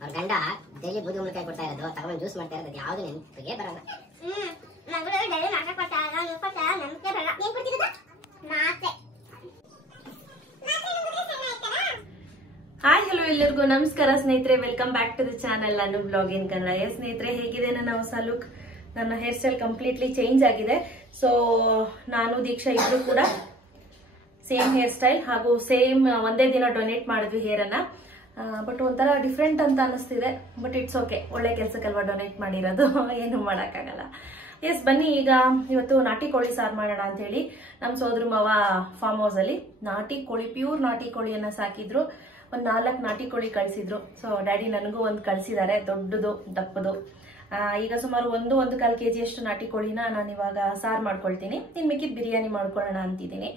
ಅವ್ರ ಗಂಡ ಡೈಲಿ ಬೂದಿ ಕುಂಬಳಕಾಯಿ ಕೊಡ್ತಾ ಇರೋದು, ತಗೊಂಡು ಜ್ಯೂಸ್ ಮಾಡ್ತಾ ಇರೋದು, ಯಾವ್ದು ನೆನಪಿಗೆ ಬರಲ್ಲ. ಹಾಯ್ ಹಲೋ ಎಲ್ಲರಿಗೂ ನಮಸ್ಕಾರ ಸ್ನೇಹಿತರೆ, welcome back to the channel ನಾನು ಬ್ಲಾಗ್ ಇನ್ ಕನ್ನಡ. ಸ್ನೇಹಿತರೆ, ಹೇಗಿದೆ ನನ್ನ ಹೊಸ ಲುಕ್? ನನ್ನ ಹೇರ್ ಸ್ಟೈಲ್ ಕಂಪ್ಲೀಟ್ಲಿ ಚೇಂಜ್ ಆಗಿದೆ. ಸೊ ನಾನು ದೀಕ್ಷಾ ಇಬ್ರು ಕೂಡ ಸೇಮ್ ಹೇರ್ ಸ್ಟೈಲ್ ಹಾಗೂ ಸೇಮ್ ಒಂದೇ ದಿನ ಡೊನೇಟ್ ಮಾಡಿದ್ವಿ ಹೇರ್ ಅನ್ನ. ಬಟ್ ಒಂಥರ ಡಿಫ್ರೆಂಟ್ ಅಂತ ಅನಿಸ್ತಿದೆ. ಬಟ್ ಇಟ್ಸ್ ಓಕೆ, ಒಳ್ಳೆ ಕೆಲ್ಸಕ್ಕಲ್ವಾ ಡೊನೇಟ್ ಮಾಡಿರೋದು, ಏನು ಮಾಡೋಕ್ಕಾಗಲ್ಲ. ಎಸ್, ಬನ್ನಿ ಈಗ ಇವತ್ತು ನಾಟಿ ಕೋಳಿ ಸಾರು ಮಾಡೋಣ ಅಂತ ಹೇಳಿ ನಮ್ಮ ಸೋದರ ಮಾವ ಫಾರ್ಮ್ ಹೌಸ್ ಅಲ್ಲಿ ನಾಟಿ ಕೋಳಿ, ಪ್ಯೂರ್ ನಾಟಿ ಕೋಳಿಯನ್ನ ಸಾಕಿದ್ರು. ಒಂದ್ 4 ನಾಟಿ ಕೋಳಿ ಕಳ್ಸಿದ್ರು. ಸೊ ಡ್ಯಾಡಿ ನನಗೂ ಒಂದು ಕಳ್ಸಿದ್ದಾರೆ, ದೊಡ್ಡದು ದಪ್ಪದು. ಈಗ ಸುಮಾರು 1.25 kg ಅಷ್ಟು ನಾಟಿ ಕೋಳಿನ ನಾನು ಇವಾಗ ಸಾರು ಮಾಡ್ಕೊಳ್ತೀನಿ. ಇನ್ ಮಿಕ್ಕಿದ್ ಬಿರಿಯಾನಿ ಮಾಡ್ಕೊಳ್ಳೋಣ ಅಂತಿದ್ದೀನಿ.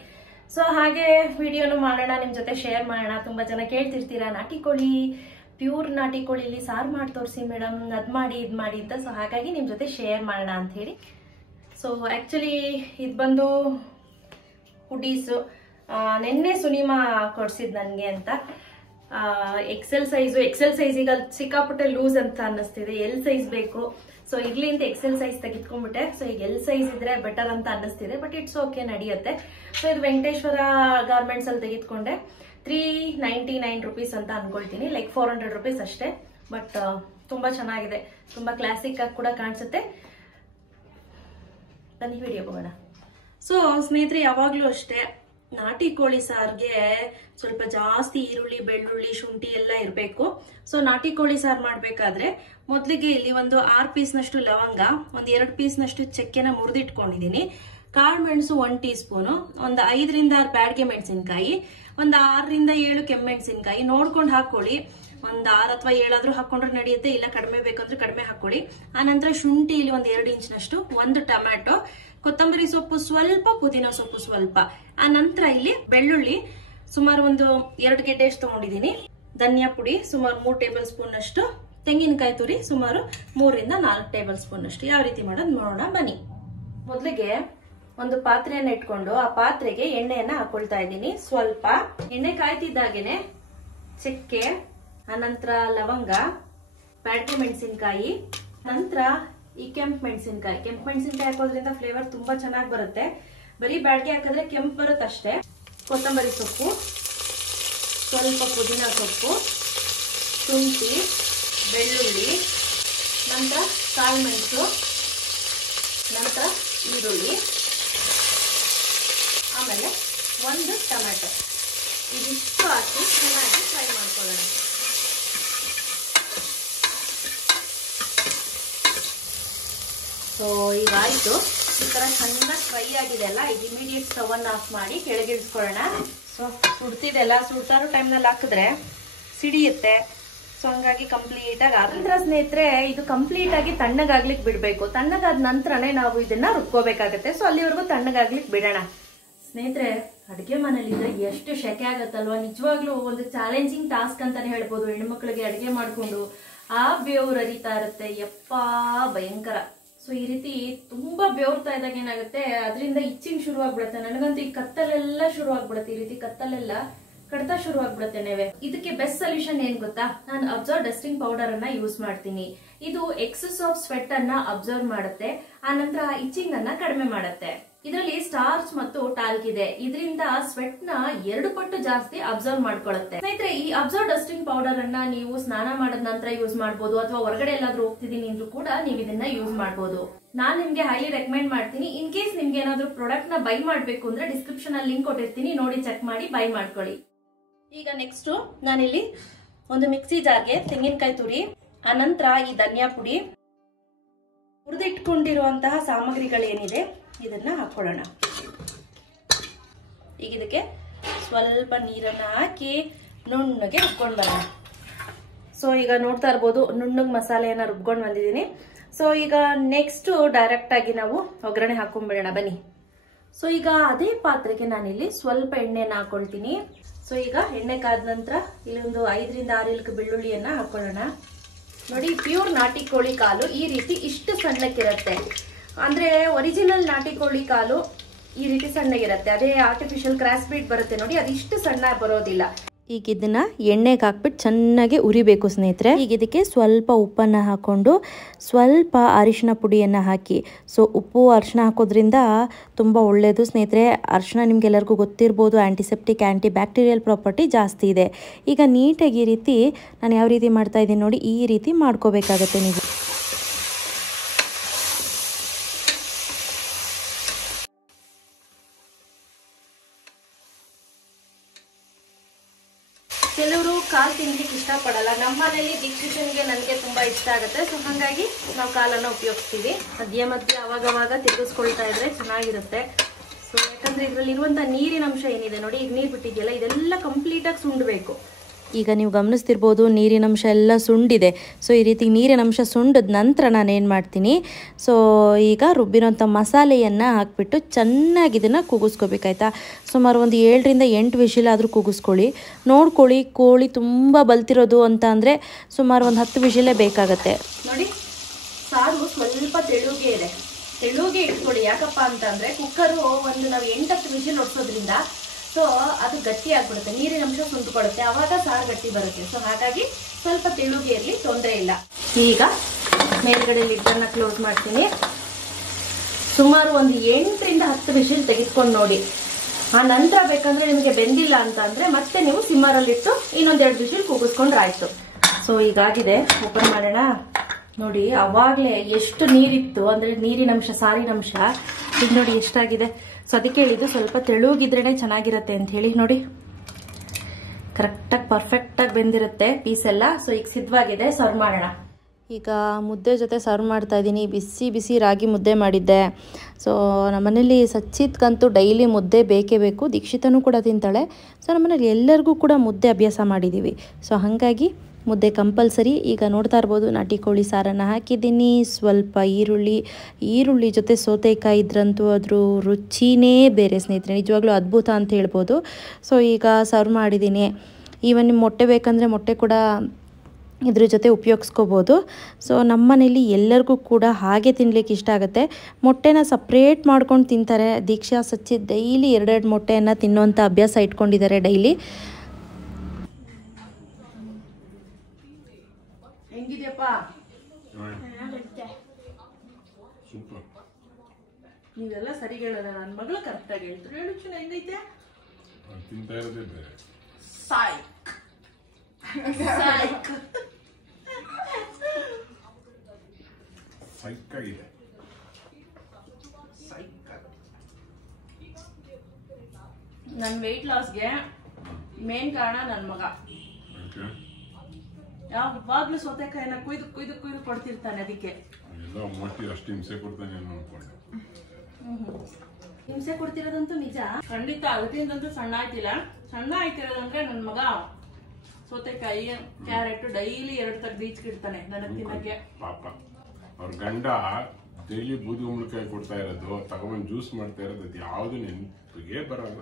ಸೊ ಹಾಗೆ ವಿಡಿಯೋನು ಮಾಡೋಣ, ನಿಮ್ ಜೊತೆ ಶೇರ್ ಮಾಡೋಣ. ತುಂಬಾ ಜನ ಕೇಳ್ತಿರ್ತೀರಾ, ನಾಟಿ ಕೋಳಿ, ಪ್ಯೂರ್ ನಾಟಿ ಕೋಳಿಲಿ ಸಾರು ಮಾಡಿ ತೋರಿಸಿ ಮೇಡಮ್, ಅದ್ ಮಾಡಿ ಇದ್ ಮಾಡಿ ಅಂತ. ಸೊ ಹಾಗಾಗಿ ನಿಮ್ ಜೊತೆ ಶೇರ್ ಮಾಡೋಣ ಅಂತ ಹೇಳಿ. ಸೊ ಆಕ್ಚುಲಿ ಇದು ಬಂದು ಹುಡೀಸು ನಿನ್ನೆ ಸುನಿಮಾ ಕೊಡ್ಸಿದ್ ನನ್ಗೆ ಅಂತ. ಎಕ್ಸೆಲ್ ಸೈಜ್ ಈಗ ಸಿಕ್ಕಾಪಟ್ಟೆ ಲೂಸ್ ಅಂತ ಅನ್ನಿಸ್ತಿದೆ. ಎಲ್ ಸೈಜ್ ಬೇಕು. ಸೊ ಇರ್ಲಿ ಅಂತ ಎಕ್ಸೆಲ್ ಸೈಜ್ ತೆಗೆದ್ಕೊಂಡ್ಬಿಟ್ಟೆ. ಸೊ ಈಗ ಎಲ್ ಸೈಜ್ ಇದ್ರೆ ಬೆಟರ್ ಅಂತ ಅನ್ನಿಸ್ತಿದೆ. ಬಟ್ ಇಟ್ಸ್ ಓಕೆ, ನಡೆಯುತ್ತೆ. ಸೊ ಇದು ವೆಂಕಟೇಶ್ವರ ಗಾರ್ಮೆಂಟ್ಸ್ ಅಲ್ಲಿ ತೆಗೆದುಕೊಂಡೆ. 399 rupees ಅಂತ ಅನ್ಕೊಳ್ತೀನಿ, ಲೈಕ್ 400 rupees ಅಷ್ಟೇ. ಬಟ್ ತುಂಬಾ ಚೆನ್ನಾಗಿದೆ, ತುಂಬಾ ಕ್ಲಾಸಿಕ್ ಆಗಿ ಕೂಡ ಕಾಣಿಸುತ್ತೆ. ಬನ್ನಿ ವಿಡಿಯೋ ಹೋಗೋಣ. ಸೊ ಸ್ನೇಹಿತರೆ, ಯಾವಾಗ್ಲೂ ಅಷ್ಟೇ ನಾಟಿ ಕೋಳಿ ಸಾರ್ಗೆ ಸ್ವಲ್ಪ ಜಾಸ್ತಿ ಈರುಳ್ಳಿ, ಬೆಳ್ಳುಳ್ಳಿ, ಶುಂಠಿ ಎಲ್ಲ ಇರಬೇಕು. ಸೊ ನಾಟಿ ಕೋಳಿ ಸಾರು ಮಾಡ್ಬೇಕಾದ್ರೆ ಮೊದಲಿಗೆ ಇಲ್ಲಿ ಒಂದು 6 ಪೀಸ್ನಷ್ಟು ಲವಂಗ, ಒಂದು 2 ಪೀಸ್ನಷ್ಟು ಚಕ್ಕೆನ ಮುರಿದಿಟ್ಕೊಂಡಿದೀನಿ. ಕಾಳು ಮೆಣಸು 1 ಟೀ ಸ್ಪೂನು, ಒಂದು 5 ರಿಂದ 6 ಬ್ಯಾಡ್ಗೆ ಮೆಣಸಿನ್ಕಾಯಿ, ಒಂದು 6 ರಿಂದ 7 ಕೆಮ್ಮೆಣಸಿನ್ಕಾಯಿ ನೋಡ್ಕೊಂಡು ಹಾಕೊಳ್ಳಿ. ಒಂದು 6 ಅಥವಾ 7 ಆದ್ರೂ ಹಾಕೊಂಡ್ರೆ ನಡೆಯುತ್ತೆ, ಇಲ್ಲ ಕಡಿಮೆ ಬೇಕಂದ್ರೆ ಕಡಿಮೆ ಹಾಕೊಳ್ಳಿ. ಆ ನಂತರ ಶುಂಠಿ ಇಲ್ಲಿ ಒಂದು 2 ಇಂಚಿನಷ್ಟು, ಒಂದು ಟೊಮ್ಯಾಟೊ, ಕೊತ್ತಂಬರಿ ಸೊಪ್ಪು ಸ್ವಲ್ಪ, ಪುದೀನ ಸೊಪ್ಪು ಸ್ವಲ್ಪ. ಆ ನಂತರ ಇಲ್ಲಿ ಬೆಳ್ಳುಳ್ಳಿ ಸುಮಾರು ಒಂದು 2 ಗೆಡ್ಡೆ ಅಷ್ಟು ತಗೊಂಡಿದ್ದೀನಿ. ಧನಿಯಾ ಪುಡಿ ಸುಮಾರು 3 ಟೇಬಲ್ ಸ್ಪೂನ್ ಅಷ್ಟು, ತೆಂಗಿನಕಾಯಿ ತುರಿ ಸುಮಾರು 3 ರಿಂದ 4 ಟೇಬಲ್ ಸ್ಪೂನ್ ಅಷ್ಟು. ಯಾವ ರೀತಿ ಮಾಡೋದು ನೋಡೋಣ ಬನ್ನಿ. ಮೊದಲಿಗೆ ಒಂದು ಪಾತ್ರೆಯನ್ನ ಇಟ್ಕೊಂಡು ಆ ಪಾತ್ರೆಗೆ ಎಣ್ಣೆಯನ್ನ ಹಾಕೊಳ್ತಾ ಇದ್ದೀನಿ. ಸ್ವಲ್ಪ ಎಣ್ಣೆ ಕಾಯ್ತಿದ್ದಾಗೇನೆ ಚಕ್ಕೆ, ಅನಂತರ ಲವಂಗ, ಬ್ಯಾಡ್ಗೆ ಮೆಣಸಿನ್ಕಾಯಿ, ನಂತರ ಈ ಕೆಂಪು ಮೆಣಸಿನ್ಕಾಯಿ ಹಾಕೋದ್ರಿಂದ ಫ್ಲೇವರ್ ತುಂಬಾ ಚೆನ್ನಾಗಿ ಬರುತ್ತೆ. ಬರೀ ಬ್ಯಾಡ್ಗೆ ಹಾಕಿದ್ರೆ ಕೆಂಪು ಬರುತ್ತೆ ಅಷ್ಟೇ. ಕೊತ್ತಂಬರಿ ಸೊಪ್ಪು, ಸ್ವಲ್ಪ ಪುದೀನ ಸೊಪ್ಪು, ಶುಂಠಿ, ಬೆಳ್ಳುಳ್ಳಿ, ನಂತರ ಕಾಳು ಮೆಣಸು, ನಂತರ ಈರುಳ್ಳಿ, ಆಮೇಲೆ ಒಂದು ಟೊಮ್ಯಾಟೊ. ಇದಿಷ್ಟು ಹಾಕಿ ಚೆನ್ನಾಗಿ ಫ್ರೈ ಮಾಡ್ಕೊಳ್ಳೋಣ. ಸೊ ಈಗ ಆಯ್ತು, ಈ ತರ ಚೆನ್ನಾಗಿ ಫ್ರೈ ಆಗಿದೆ ಅಲ್ಲ, ಈಗ ಇಮಿಡಿಯೇಟ್ ಸ್ಟವ್ ಅನ್ನು ಆಫ್ ಮಾಡಿ ಕೆಳಗಿಳಿಸ್ಕೊಳ್ಳೋಣ. ಸೊ ಸುಡ್ತಿದೆ ಅಲ್ಲ, ಸುಡ್ತಾರೋ ಟೈಮ್ನಲ್ಲಿ ಹಾಕಿದ್ರೆ ಸಿಡಿಯುತ್ತೆ. ಸೊ ಹಂಗಾಗಿ ಕಂಪ್ಲೀಟ್ ಆಗಿ ನಂತರ ಸ್ನೇಹಿತರೆ ಇದು ಕಂಪ್ಲೀಟ್ ಆಗಿ ತಣ್ಣಗಾಗ್ಲಿಕ್ಕೆ ಬಿಡ್ಬೇಕು. ತಣ್ಣಗಾದ ನಂತರನೇ ನಾವು ಇದನ್ನ ರುಬ್ಕೋಬೇಕಾಗತ್ತೆ. ಸೊ ಅಲ್ಲಿವರೆಗೂ ತಣ್ಣಗಾಗ್ಲಿಕ್ಕೆ ಬಿಡೋಣ. ಸ್ನೇಹಿತರೆ, ಅಡುಗೆ ಮನೇಲಿದ್ರೆ ಎಷ್ಟು ಶೆಕೆ ಆಗತ್ತಲ್ವಾ. ನಿಜವಾಗ್ಲೂ ಒಂದು ಚಾಲೆಂಜಿಂಗ್ ಟಾಸ್ಕ್ ಅಂತಾನೆ ಹೇಳ್ಬೋದು. ಹೆಣ್ಮಕ್ಳಿಗೆ ಅಡುಗೆ ಮಾಡ್ಕೊಂಡು ಆ ಬೇವ್ರು ಅರಿತಾ ಇರುತ್ತೆ, ಯಪ್ಪಾ ಭಯಂಕರ. ಸೊ ಈ ರೀತಿ ತುಂಬಾ ಬೇವ್ರ್ತಾ ಇದ್ದಾಗ ಏನಾಗುತ್ತೆ, ಅದರಿಂದ ಇಚ್ಚಿಂಗ್ ಶುರು ಆಗ್ಬಿಡುತ್ತೆ. ನನಗಂತೂ ಈ ಕತ್ತಲೆಲ್ಲ ಶುರು ಆಗ್ಬಿಡುತ್ತೆ, ಈ ರೀತಿ ಕತ್ತಲೆಲ್ಲ ಕಡ್ತಾ ಶುರು ಆಗ್ಬಿಡುತ್ತೆ ನೆವೆ. ಇದಕ್ಕೆ ಬೆಸ್ಟ್ ಸೊಲ್ಯೂಷನ್ ಏನ್ ಗೊತ್ತಾ? ನಾನು ಅಬ್ಸರ್ವ್ ಡಸ್ಟಿಂಗ್ ಪೌಡರ್ ಅನ್ನ ಯೂಸ್ ಮಾಡ್ತೀನಿ. ಇದು ಎಕ್ಸೆಸ್ ಆಫ್ ಸ್ವೆಟ್ ಅನ್ನ ಅಬ್ಸರ್ವ್ ಮಾಡುತ್ತೆ, ಆ ನಂತರ ಇಚ್ಚಿಂಗ್ ಅನ್ನ ಕಡಿಮೆ ಮಾಡುತ್ತೆ. ಇದರಲ್ಲಿ ಸ್ಟಾರ್ಚ್ ಮತ್ತು ಟಾಲ್ಕ್ ಇದೆ. ಇದರಿಂದ ಸ್ವೆಟ್ ನ 2 ಪಟ್ಟು ಜಾಸ್ತಿ ಅಬ್ಸರ್ವ್ ಮಾಡ್ಕೊಳ್ಳುತ್ತೆ. ಸ್ನೇಹಿತರೆ, ಈ ಅಬ್ಸರ್ವ್ ಡಸ್ಟಿಂಗ್ ಪೌಡರ್ ಅನ್ನ ನೀವು ಸ್ನಾನ ಮಾಡಿದ ನಂತರ ಯೂಸ್ ಮಾಡಬಹುದು, ಅಥವಾ ಹೊರಗಡೆ ಎಲ್ಲಾದ್ರೂ ಹೋಗ್ತಿದೀನಿ ಅಂದ್ರೂ ಕೂಡ ನೀವು ಇದನ್ನ ಯೂಸ್ ಮಾಡಬಹುದು. ನಾನ್ ನಿಮ್ಗೆ ಹೈಲಿ ರೆಕಮೆಂಡ್ ಮಾಡ್ತೀನಿ. ಇನ್ ಕೇಸ್ ನಿಮ್ಗೆ ಏನಾದ್ರೂ ಪ್ರಾಡಕ್ಟ್ ನ ಬೈ ಮಾಡ್ಬೇಕು ಅಂದ್ರೆ ಡಿಸ್ಕ್ರಿಪ್ಷನ್ ಅಲ್ಲಿ ಲಿಂಕ್ ಕೊಟ್ಟಿರ್ತೀನಿ, ನೋಡಿ ಚೆಕ್ ಮಾಡಿ ಬೈ ಮಾಡ್ಕೊಳ್ಳಿ. ಈಗ ನೆಕ್ಸ್ಟ್ ನಾನಿಲ್ಲಿ ಒಂದು ಮಿಕ್ಸಿ ಜಾರ್ಗೆ ತೆಂಗಿನಕಾಯಿ ತುರಿ, ಅನಂತರ ಈ ಧನಿಯಾ ಪುಡಿ, ಹುರಿದಿಟ್ಕೊಂಡಿರುವಂತಹ ಸಾಮಗ್ರಿಗಳೇನಿದೆ ಇದನ್ನ ಹಾಕೊಳ್ಳೋಣ. ಈಗ ಇದಕ್ಕೆ ಸ್ವಲ್ಪ ನೀರನ್ನ ಹಾಕಿ ನುಣ್ಣಗೆ ರುಬ್ಕೊಂಡು ಬರೋಣ. ಸೊ ಈಗ ನೋಡ್ತಾ ಇರ್ಬೋದು, ನುಣ್ಣಗೆ ಮಸಾಲೆಯನ್ನ ರುಬ್ಕೊಂಡು ಬಂದಿದ್ದೀನಿ. ಸೊ ಈಗ ನೆಕ್ಸ್ಟ್ ಡೈರೆಕ್ಟ್ ಆಗಿ ನಾವು ಒಗ್ಗರಣೆ ಹಾಕೊಂಡ್ಬಿಡೋಣ ಬನ್ನಿ. ಸೊ ಈಗ ಅದೇ ಪಾತ್ರೆಗೆ ನಾನಿಲ್ಲಿ ಸ್ವಲ್ಪ ಎಣ್ಣೆನ ಹಾಕೊಳ್ತೀನಿ. ಸೊ ಈಗ ಎಣ್ಣೆ ಕಾದ ನಂತರ ಇಲ್ಲಿ ಒಂದು 5 ರಿಂದ 6 ಇಲ್ಕ ಬೆಳ್ಳುಳ್ಳಿಯನ್ನ ಹಾಕೊಳ್ಳೋಣ. ನೋಡಿ, ಪ್ಯೂರ್ ನಾಟಿ ಕೋಳಿ ಕಾಲು ಈ ರೀತಿ ಇಷ್ಟು ಸಣ್ಣಕ್ಕಿರುತ್ತೆ. ಅಂದ್ರೆ ಒರಿಜಿನಲ್ ನಾಟಿ ಕೋಳಿ ಕಾಲು ಈ ರೀತಿ ಸಣ್ಣಗಿರುತ್ತೆ. ಅದೇ ಆರ್ಟಿಫಿಷಿಯಲ್ ಕ್ರಾಸ್ ಬೀಟ್ ಬರುತ್ತೆ ನೋಡಿ, ಅದಿಷ್ಟು ಸಣ್ಣ ಬರೋದಿಲ್ಲ. ಈಗ ಇದನ್ನ ಎಣ್ಣೆಗೆ ಹಾಕ್ಬಿಟ್ಟು ಚೆನ್ನಾಗಿ ಉರಿಬೇಕು ಸ್ನೇಹಿತರೆ. ಈಗ ಇದಕ್ಕೆ ಸ್ವಲ್ಪ ಉಪ್ಪನ್ನು ಹಾಕ್ಕೊಂಡು ಸ್ವಲ್ಪ ಅರಿಶಿನ ಪುಡಿಯನ್ನು ಹಾಕಿ. ಸೊ ಉಪ್ಪು ಅರಿಶಿನ ಹಾಕೋದ್ರಿಂದ ತುಂಬ ಒಳ್ಳೆಯದು ಸ್ನೇಹಿತರೆ. ಅರಿಶಿನ ನಿಮ್ಗೆಲ್ಲರಿಗೂ ಗೊತ್ತಿರ್ಬೋದು, ಆ್ಯಂಟಿಸೆಪ್ಟಿಕ್ ಆ್ಯಂಟಿ ಬ್ಯಾಕ್ಟೀರಿಯಲ್ ಪ್ರಾಪರ್ಟಿ ಜಾಸ್ತಿ ಇದೆ. ಈಗ ನೀಟಾಗಿ ಈ ರೀತಿ ನಾನು ಯಾವ ರೀತಿ ಮಾಡ್ತಾ ಇದ್ದೀನಿ ನೋಡಿ, ಈ ರೀತಿ ಮಾಡ್ಕೋಬೇಕಾಗತ್ತೆ ನೀವು. ಕೆಲವರು ಕಾಲು ತಿನ್ಲಿಕ್ಕೆ ಇಷ್ಟಪಡಲ್ಲ. ನಮ್ಮ ಮನೇಲಿ ದೀಕ್ಷಿತನಿಗೆ ನನಗೆ ತುಂಬಾ ಇಷ್ಟ ಆಗುತ್ತೆ. ಸೊ ಹಾಗಾಗಿ ನಾವು ಕಾಲನ್ನು ಉಪಯೋಗಿಸ್ತೀವಿ. ಮಧ್ಯ ಮಧ್ಯೆ ಅವಾಗವಾಗ ತಿರುಗಿಸ್ಕೊಳ್ತಾ ಇದ್ರೆ ಚೆನ್ನಾಗಿರುತ್ತೆ. ಸೊ ಯಾಕಂದ್ರೆ ಇದರಲ್ಲಿ ಇರುವಂತಹ ನೀರಿನ ಅಂಶ ಏನಿದೆ ನೋಡಿ, ಈಗ ನೀರು ಬಿಟ್ಟಿದೆಯಲ್ಲ, ಇದೆಲ್ಲ ಕಂಪ್ಲೀಟಾಗಿ ಸುಂಡಬೇಕು. ಈಗ ನೀವು ಗಮನಿಸ್ತಿರ್ಬೋದು ನೀರಿನ ಅಂಶ ಎಲ್ಲ ಸುಂಡಿದೆ. ಸೊ ಈ ರೀತಿ ನೀರಿನ ಅಂಶ ಸುಂಡಿದ ನಂತರ ನಾನೇನು ಮಾಡ್ತೀನಿ, ಸೊ ಈಗ ರುಬ್ಬಿರೋಂಥ ಮಸಾಲೆಯನ್ನು ಹಾಕಿಬಿಟ್ಟು ಚೆನ್ನಾಗಿ ಇದನ್ನು ಕೂಗಿಸ್ಕೋಬೇಕಾಯ್ತಾ. ಸುಮಾರು ಒಂದು 7ರಿಂದ 8 ವಿಷಿಲ್ ಆದರೂ ಕೂಗಿಸ್ಕೊಳ್ಳಿ. ನೋಡ್ಕೊಳ್ಳಿ, ಕೋಳಿ ತುಂಬ ಬಲ್ತಿರೋದು ಅಂತ ಅಂದರೆ ಸುಮಾರು ಒಂದು 10 ವಿಷಿಲೇ ಬೇಕಾಗತ್ತೆ ನೋಡಿ. ಸಾರು ಸ್ವಲ್ಪ ತೆಳುಗೆ ಇದೆ, ತೆಳುಗೆ ಇಟ್ಕೊಳ್ಳಿ. ಯಾಕಪ್ಪ ಅಂತಂದರೆ ಕುಕ್ಕರು ಒಂದು ನಾವು 8-10 ವಿಷಿಲ್ ಹೊಡ್ಸೋದ್ರಿಂದ ಸೊ ಅದು ಗಟ್ಟಿ ಆಗ್ಬಿಡುತ್ತೆ, ನೀರಿನ ಅಂಶ ಸುಂದ್ಕೊಳ್ಳುತ್ತೆ, ಆವಾಗ ಸಾರು ಗಟ್ಟಿ ಬರುತ್ತೆ. ಸೊ ಹಾಗಾಗಿ ಸ್ವಲ್ಪ ತೆಳುಗೆ ಇರಲಿ, ತೊಂದರೆ ಇಲ್ಲ. ಈಗ ಮೇಲ್ಗಡೆ ಲಿಡ್ಡನ್ನು ಕ್ಲೋಸ್ ಮಾಡ್ತೀನಿ. ಸುಮಾರು ಒಂದು 8ರಿಂದ 10 ವಿಷಿಲ್ ತೆಗೆದುಕೊಂಡು ನೋಡಿ. ಆ ನಂತರ ಬೇಕಂದ್ರೆ ನಿಮಗೆ ಬೆಂದಿಲ್ಲ ಅಂತ ಅಂದ್ರೆ ಮತ್ತೆ ನೀವು ಸಿಮ್ಮರಲ್ಲಿಟ್ಟು ಇನ್ನೊಂದು 2 ವಿಷಿಲ್ ಕೂಗಿಸ್ಕೊಂಡ್ರೆ ಆಯ್ತು. ಸೊ ಈಗಾಗಿದೆ, ಓಪನ್ ಮಾಡೋಣ ನೋಡಿ. ಅವಾಗಲೇ ಎಷ್ಟು ನೀರಿತ್ತು ಅಂದ್ರೆ ನೀರಿನ ಅಂಶ, ಸಾರಿನ ಅಂಶ ಈಗ ನೋಡಿ ಎಷ್ಟಾಗಿದೆ. ಸೊ ಅದಕ್ಕೆ ಹೇಳಿದ್ದು ಸ್ವಲ್ಪ ತೆಳುಗಿದ್ರೇನೆ ಚೆನ್ನಾಗಿರುತ್ತೆ ಅಂತ ಹೇಳಿ. ನೋಡಿ ಕರೆಕ್ಟಾಗಿ ಪರ್ಫೆಕ್ಟಾಗಿ ಬೆಂದಿರುತ್ತೆ ಪೀಸ್ ಎಲ್ಲ. ಸೊ ಈಗ ಸಿದ್ಧವಾಗಿದೆ, ಸರ್ವ್ ಮಾಡೋಣ. ಈಗ ಮುದ್ದೆ ಜೊತೆ ಸರ್ವ್ ಮಾಡ್ತಾ ಇದ್ದೀನಿ. ಬಿಸಿ ಬಿಸಿ ರಾಗಿ ಮುದ್ದೆ ಮಾಡಿದ್ದೆ. ಸೊ ನಮ್ಮನೇಲಿ ಸಚ್ಚಿತ್ಗಂತೂ ಡೈಲಿ ಮುದ್ದೆ ಬೇಕೇ ಬೇಕು. ದೀಕ್ಷಿತನೂ ಕೂಡ ತಿಂತಾಳೆ. ಸೊ ನಮ್ಮನೇಲಿ ಎಲ್ಲರಿಗೂ ಕೂಡ ಮುದ್ದೆ ಅಭ್ಯಾಸ ಮಾಡಿದ್ದೀವಿ. ಸೊ ಹಾಗಾಗಿ ಮುದ್ದೆ ಕಂಪಲ್ಸರಿ. ಈಗ ನೋಡ್ತಾ ಇರ್ಬೋದು ನಾಟಿ ಕೋಳಿ ಸಾರನ್ನು ಹಾಕಿದ್ದೀನಿ. ಸ್ವಲ್ಪ ಈರುಳ್ಳಿ ಜೊತೆ ಸೌತೆಕಾಯಿ ಇದ್ರಂತೂ ಅದ್ರ ರುಚಿನೇ ಬೇರೆ ಸ್ನೇಹಿತರೆ, ನಿಜವಾಗ್ಲೂ ಅದ್ಭುತ ಅಂತ ಹೇಳ್ಬೋದು. ಸೊ ಈಗ ಸರ್ವ್ ಮಾಡಿದ್ದೀನಿ. ಈವನ್ ನಿಮ್ಮ ಮೊಟ್ಟೆ ಬೇಕಂದರೆ ಮೊಟ್ಟೆ ಕೂಡ ಇದ್ರ ಜೊತೆ ಉಪಯೋಗಿಸ್ಕೋಬೋದು. ಸೊ ನಮ್ಮ ಮನೇಲಿ ಎಲ್ಲರಿಗೂ ಕೂಡ ಹಾಗೆ ತಿನ್ನಲಿಕ್ಕೆ ಇಷ್ಟ ಆಗುತ್ತೆ. ಮೊಟ್ಟೆನ ಸಪ್ರೇಟ್ ಮಾಡ್ಕೊಂಡು ತಿಂತಾರೆ. ದೀಕ್ಷಾ ಸಚ್ಚಿ ಡೈಲಿ 2 ಮೊಟ್ಟೆಯನ್ನು ತಿನ್ನೋವಂಥ ಅಭ್ಯಾಸ ಇಟ್ಕೊಂಡಿದ್ದಾರೆ ಡೈಲಿ. ಹೆಂಗಿದೆಯಪ್ಪ? ನೀವೆಲ್ಲ ಸರಿ ಹೇಳಲ್ಲ, ನನ್ನ ಮಗಳು ಕರೆಕ್ಟಾಗಿ ಹೇಳ್ತಾರೆ. ಹೇಳು ಚಿನ್ನ, ಹೆಂಗೈತೆ? ತಿಂತಾ ಇರೋದೇ ಬೇರೆ. ಸಾಯ್ಕ್ ಸೈಕಾಗಿದೆ. ನನ್ನ ವೆಯ್ಟ್ ಲಾಸ್ಗೆ ಮೇನ್ ಕಾರಣ ನನ್ನ ಮಗ. ಯಾವಾಗ್ಲೂ ಸೌತೆಕಾಯಿನ ಕುಯ್ದು ಕುಯ್ದು ಕುಯ್ದು ಕೊಡ್ತಿರ್ತಾನೆ. ಅದಕ್ಕೆ ಹಿಂಸೆ ಕೊಡ್ತಿರೋದಂತೂ ನಿಜ, ಖಂಡಿತ. ಅದಕ್ಕಿಂತಂತೂ ಸಣ್ಣ ಆಯ್ತಿಲ್ಲ. ಸಣ್ಣ ಆಯ್ತಿರೋದಂದ್ರೆ ನನ್ನ ಮಗ ಸೌತೆಕಾಯಿ, ಕ್ಯಾರೆಟ್ ಡೈಲಿ 2 ತೆಗ್ದು ಈಚ್ಕಿಡ್ತಾನೆ ನನಗೆ ತಿನ್ನಕ್ಕೆ. ಪಾಪ ಅವ್ರ ಗಂಡ ಡೈಲಿ ಬೂದಿ ಕುಂಬಳಕಾಯಿ ಕೊಡ್ತಾ ಇರೋದು, ತಗೊಂಡ್ ಜ್ಯೂಸ್ ಮಾಡ್ತಾ ಇರೋದು, ಯಾವ್ದು ನೆನಪಿಗೆ ಬರಲ್ಲ.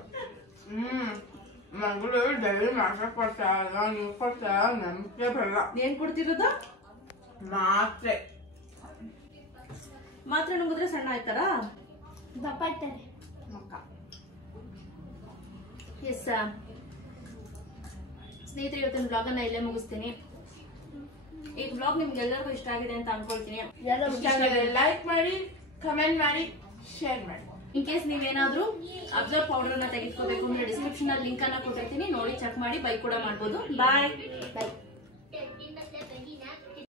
ಮಗಳು ಡೈಲಿ ಮಾತ್ರ ಕೊಡ್ತಾ ಇಲ್ಲ, ನೀವು ಕೊಡ್ತಾ ನಂಬಿಕೆ ಬರಲ್ಲ. ಏನ್ ಕೊಡ್ತಿರೋದು? ಮಾತ್ರೆ. ಮಾತ್ರೆ ನುಂಗಿದ್ರೆ ಸಣ್ಣ ಆಯ್ತಾರ? ದಪ್ಪ ಆಯ್ತಾರೆ ಮಕ್ಕ. ಎಸ್ ಸ್ನೇಹಿತರೆ, ಇವತ್ತಿನ ಬ್ಲಾಗ್ ಅನ್ನ ಇಲ್ಲೇ ಮುಗಿಸ್ತೀನಿ. ಈ ಬ್ಲಾಗ್ ನಿಮ್ಗೆಲ್ಲರಿಗೂ ಇಷ್ಟ ಆಗಿದೆ ಅಂತ ಅನ್ಕೊಳ್ತೀನಿ. ಲೈಕ್ ಮಾಡಿ, ಕಮೆಂಟ್ ಮಾಡಿ, ಶೇರ್ ಮಾಡಿ. ಇನ್ ಕೇಸ್ ನೀವೇನಾದ್ರೂ ಅಬ್ಸರ್ವ್ ಪೌಡರ್ ಅನ್ನ ತೆಗೆದುಕೋಬೇಕು ಅಂದ್ರೆ ಡಿಸ್ಕ್ರಿಪ್ಷನ್ ಅಲ್ಲಿ ಲಿಂಕ್ ಅನ್ನ ಕೊಟ್ಟಿರ್ತೀನಿ, ನೋಡಿ ಚೆಕ್ ಮಾಡಿ ಬೈ ಕೂಡ ಮಾಡ್ಬೋದು. ಬಾಯ್.